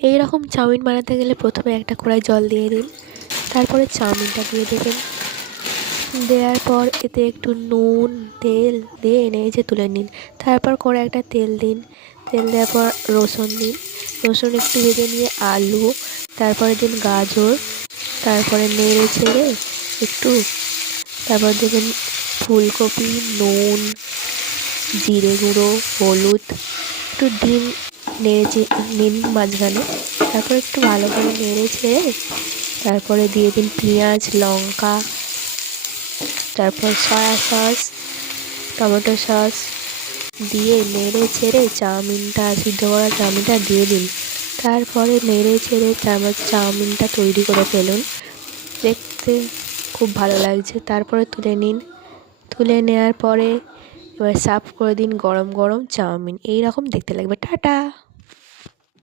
এই রকম চাউমিন বানাতে গেলে প্রথমে একটা কড়াই জল দিয়ে দিন, তারপরে চাউমিনটা দিয়ে দেবেন। দেওয়ার পর এতে একটু নুন তেল দিয়ে নেড়ে তুলে নিন। তারপর করে একটা তেল দিন, তেল দেওয়ার পর রসুন দিন, রসুন একটু ভেজে নিয়ে আলু, তারপরে দিন গাজর, তারপরে নেড়ে ছেড়ে একটু, তারপর দেবেন ফুলকপি, নুন, জিরে গুঁড়ো, হলুদ, একটু ডিম নেড়ে নিন মাঝখানে। তারপর একটু ভালো করে নেড়ে ছেড়ে তারপরে দিয়ে দিন পেঁয়াজ, লঙ্কা, তারপর সয়া সস, টমেটো সস দিয়ে নেড়ে ছেড়ে চাউমিনটা, সিদ্ধ করা চাউমিনটা দিয়ে দিন। তারপরে নেড়ে ছেড়ে তারপর চাউমিনটা তৈরি করে ফেলুন। দেখতে খুব ভালো লাগছে। তারপরে তুলে নিন, তুলে নেওয়ার পরে এবার সার্ভ করে দিন গরম গরম চাউমিন। এই রকম দেখতে লাগবে। টাটা।